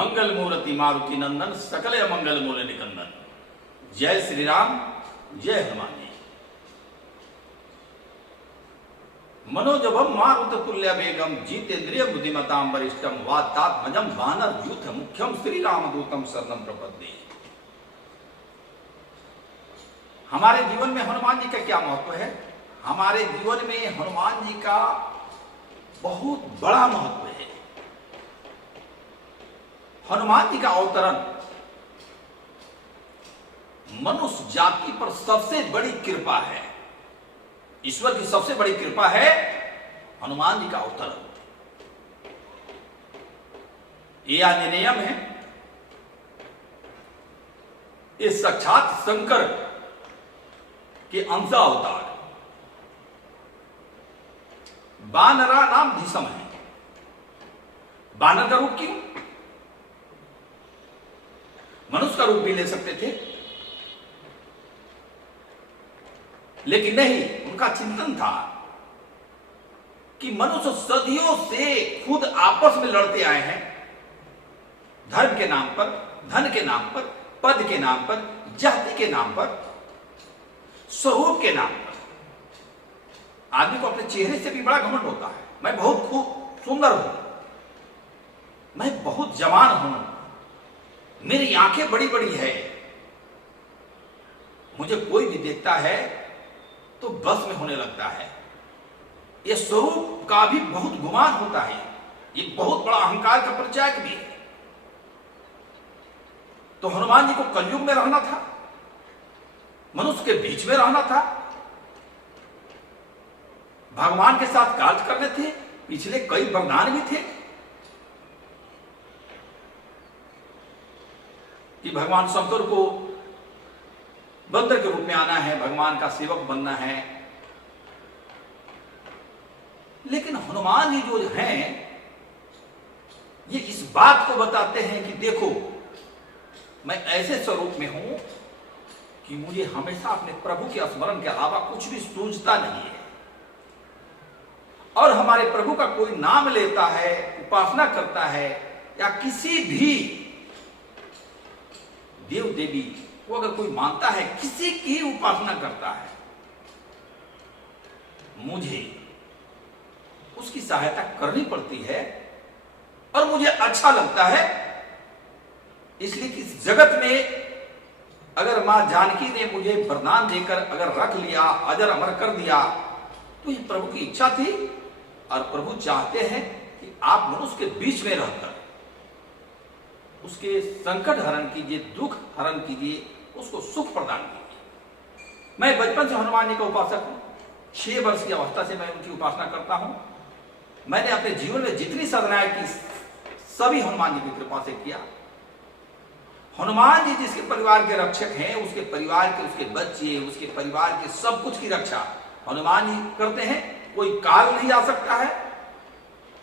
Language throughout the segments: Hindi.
मंगल मूर्ति मारुति नंदन सकल मंगल मूल निकंदन। जय श्री राम, जय हनुमान जी। मनोजवम मारुत तुल्य वेगम जितेन्द्रिय बुद्धिमताम वरिष्ठम वातात्मजम वानर यूथ मुख्यम श्री रामदूतम शरणम प्रपद्ये। हमारे जीवन में हनुमान जी का क्या महत्व है? हमारे जीवन में हनुमान जी का बहुत बड़ा महत्व है। हनुमान जी का अवतरण मनुष्य जाति पर सबसे बड़ी कृपा है। ईश्वर की सबसे बड़ी कृपा है हनुमान जी का अवतरण। ये नियम है, ये साक्षात शंकर के अंश अवतार बानरा नाम भीषम है। बानर का रूप क्यों? मनुष्य का रूप भी ले सकते थे, लेकिन नहीं, उनका चिंतन था कि मनुष्य सदियों से खुद आपस में लड़ते आए हैं, धर्म के नाम पर, धन के नाम पर, पद के नाम पर, जाति के नाम पर, स्वरूप के नाम पर। आदमी को अपने चेहरे से भी बड़ा घमंड होता है। मैं बहुत खूब सुंदर हूं, मैं बहुत जवान हूं, मेरी आंखें बड़ी बड़ी है, मुझे कोई भी देखता है तो बस में होने लगता है। यह स्वरूप का भी बहुत गुमान होता है, ये बहुत बड़ा अहंकार का परिचायक भी है। तो हनुमान जी को कलयुग में रहना था, मनुष्य के बीच में रहना था, भगवान के साथ कार्य करने थे। पिछले कई वरदान भी थे कि भगवान शंकर को बंदर के रूप में आना है, भगवान का सेवक बनना है। लेकिन हनुमान जी जो हैं, ये इस बात को बताते हैं कि देखो, मैं ऐसे स्वरूप में हूं कि मुझे हमेशा अपने प्रभु के स्मरण के अलावा कुछ भी सूझता नहीं है। और हमारे प्रभु का कोई नाम लेता है, उपासना करता है, या किसी भी देव देवी को अगर कोई मानता है, किसी की उपासना करता है, मुझे उसकी सहायता करनी पड़ती है और मुझे अच्छा लगता है। इसलिए कि इस जगत में अगर मां जानकी ने मुझे वरदान देकर अगर रख लिया, अजर अमर कर दिया, तो ये प्रभु की इच्छा थी। और प्रभु चाहते हैं कि आप मनुष्य के बीच में रहकर उसके संकट हरण कीजिए, दुख हरण कीजिए, उसको सुख प्रदान कीजिए। मैं बचपन से हनुमान जी का उपासक हूं, 6 वर्ष की अवस्था से मैं उनकी उपासना करता हूं। मैंने अपने जीवन में जितनी साधनाएं की, सभी हनुमान जी की कृपा से किया। हनुमान जी जिसके परिवार के रक्षक हैं, उसके परिवार के, उसके बच्चे, उसके परिवार के सब कुछ की रक्षा हनुमान जी करते हैं। कोई काल नहीं आ सकता है,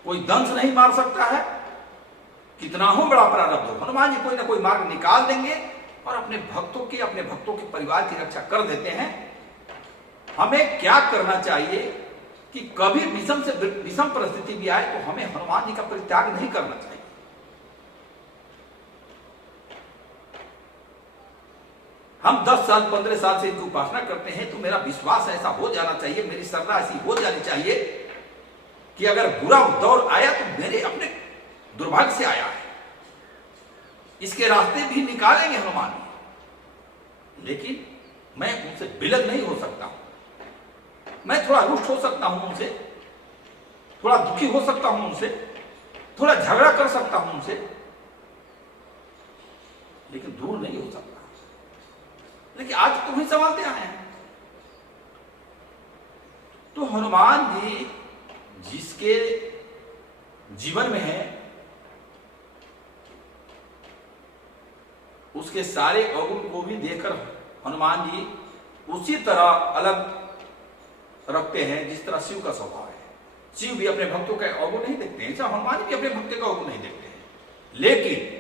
कोई दंश नहीं मार सकता है, कितना हो बड़ा प्रारब्ध हो, हनुमान जी कोई ना कोई मार्ग निकाल देंगे और अपने भक्तों के परिवार की रक्षा कर देते हैं। हमें क्या करना चाहिए कि कभी विषम परिस्थिति भी आए तो हमें हनुमान जी का परित्याग नहीं करना चाहिए। हम 10 साल 15 साल से इनकी उपासना करते हैं, तो मेरा विश्वास ऐसा हो जाना चाहिए, मेरी श्रद्धा ऐसी हो जानी चाहिए कि अगर बुरा दौर आया तो मेरे अपने दुर्भाग्य से आया है, इसके रास्ते भी निकालेंगे हनुमान जी। लेकिन मैं उनसे विलग नहीं हो सकता हूं, मैं थोड़ा रुष्ट हो सकता हूं उनसे, थोड़ा दुखी हो सकता हूं उनसे, थोड़ा झगड़ा कर सकता हूं उनसे, लेकिन दूर नहीं हो सकता। लेकिन आज तुम ही संभालते आए हैं। तो हनुमान जी जिसके जीवन में है, उसके सारे अवगुण को भी देखकर हनुमान जी उसी तरह अलग रखते हैं जिस तरह शिव का स्वभाव है। शिव भी अपने भक्तों का अवगुण नहीं देखते हैं, ऐसा हनुमान जी भी अपने भक्तों का अवगुण नहीं देखते हैं। लेकिन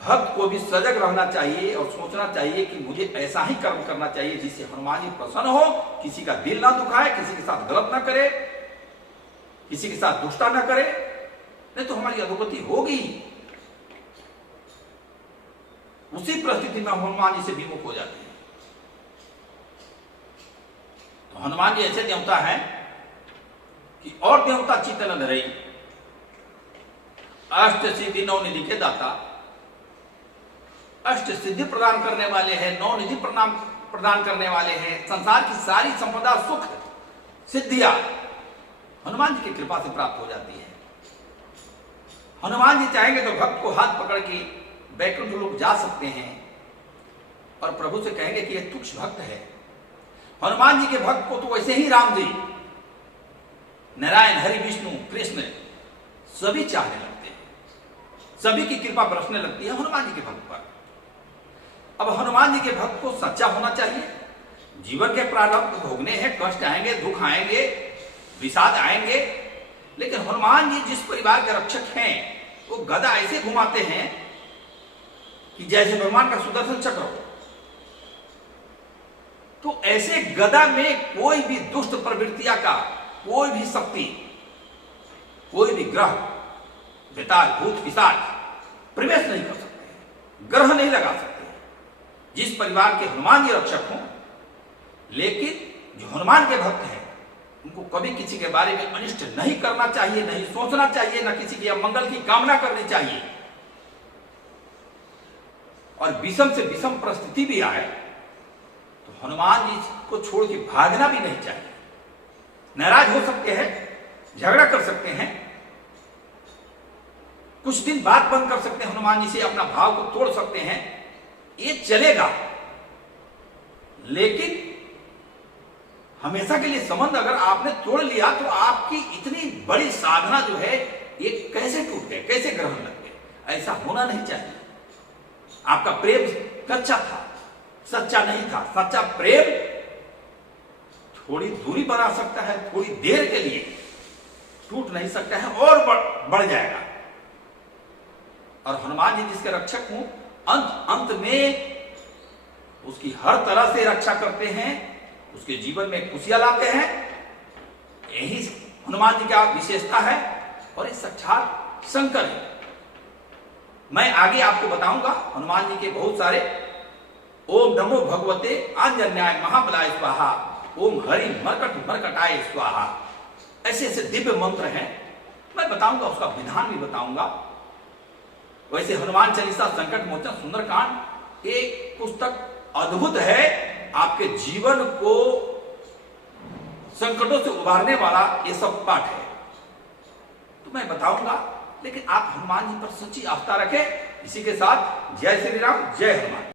भक्त को भी सजग रहना चाहिए और सोचना चाहिए कि मुझे ऐसा ही कर्म करना चाहिए जिससे हनुमान जी प्रसन्न हो, किसी का दिल ना दुखाए, किसी के साथ गलत ना करे, किसी के साथ दुष्टा ना करे, नहीं तो हमारी अधोगति होगी। परिस्थिति में हनुमान जी से विमुख हो जाते हैं। तो हनुमान जी ऐसे देवता हैं कि और देवता चित्त न धरई, अष्ट सिद्धि नौ निधि के दाता, अष्ट सिद्धि प्रदान करने वाले हैं, नौ निधि प्रदान करने वाले हैं, संसार की सारी संपदा सुख सिद्धियां हनुमान जी की कृपा से प्राप्त हो जाती है। हनुमान जी चाहेंगे तो भक्त को हाथ पकड़ के वैकुंठ लोग जा सकते हैं और प्रभु से कहेंगे कि यह तुक्ष भक्त है। हनुमान जी के भक्त को तो वैसे ही राम जी, नारायण, हरि, विष्णु, कृष्ण सभी चाहने लगते हैं, सभी की कृपा बरसने लगती है हनुमान जी के भक्त पर। अब हनुमान जी के भक्त को सच्चा होना चाहिए। जीवन के प्रारब्ध भोगने हैं, कष्ट आएंगे, दुख आएंगे, विषाद आएंगे, लेकिन हनुमान जी जिस परिवार के रक्षक हैं वो गदा ऐसे घुमाते हैं कि जैसे भगवान का सुदर्शन चक्र हो। तो ऐसे गदा में कोई भी दुष्ट प्रवृत्तियां का कोई भी शक्ति, कोई भी ग्रह, बेताल, भूत, पिशाच प्रवेश नहीं कर सकते, ग्रह नहीं लगा सकते। जिस परिवार के हनुमान जी रक्षक हों, लेकिन जो हनुमान के भक्त हैं उनको कभी किसी के बारे में अनिष्ट नहीं करना चाहिए, नहीं सोचना चाहिए, न किसी के मंगल की कामना करनी चाहिए। और विषम से विषम परिस्थिति भी आए तो हनुमान जी को छोड़ के भागना भी नहीं चाहिए। नाराज हो सकते हैं, झगड़ा कर सकते हैं, कुछ दिन बात बंद कर सकते हैं, हनुमान जी से अपना भाव को तोड़ सकते हैं, ये चलेगा। लेकिन हमेशा के लिए संबंध अगर आपने तोड़ लिया तो आपकी इतनी बड़ी साधना जो है ये कैसे टूट गए, कैसे ग्रहण लग गए? ऐसा होना नहीं चाहिए। आपका प्रेम कच्चा था, सच्चा नहीं था। सच्चा प्रेम थोड़ी दूरी बना सकता है, थोड़ी देर के लिए, टूट नहीं सकता है और बढ़ जाएगा। और हनुमान जी जिसके रक्षक हूं, अंत में उसकी हर तरह से रक्षा करते हैं, उसके जीवन में खुशियां लाते हैं। यही हनुमान जी का विशेषता है और ये साक्षात शंकर है। मैं आगे आपको बताऊंगा हनुमान जी के बहुत सारे ओम नमो भगवते आंजन्याय महाबलाय स्वाहा, ओम हरि मरकट मरकटाय स्वाहा, ऐसे ऐसे दिव्य मंत्र हैं। मैं बताऊंगा, उसका विधान भी बताऊंगा। वैसे हनुमान चालीसा, संकट मोचन, सुंदरकांड एक पुस्तक अद्भुत है। आपके जीवन को संकटों से उबारने वाला ये सब पाठ है, तो मैं बताऊंगा। लेकिन आप हनुमान जी पर सच्ची आस्था रखें। इसी के साथ जय श्री राम, जय हनुमान।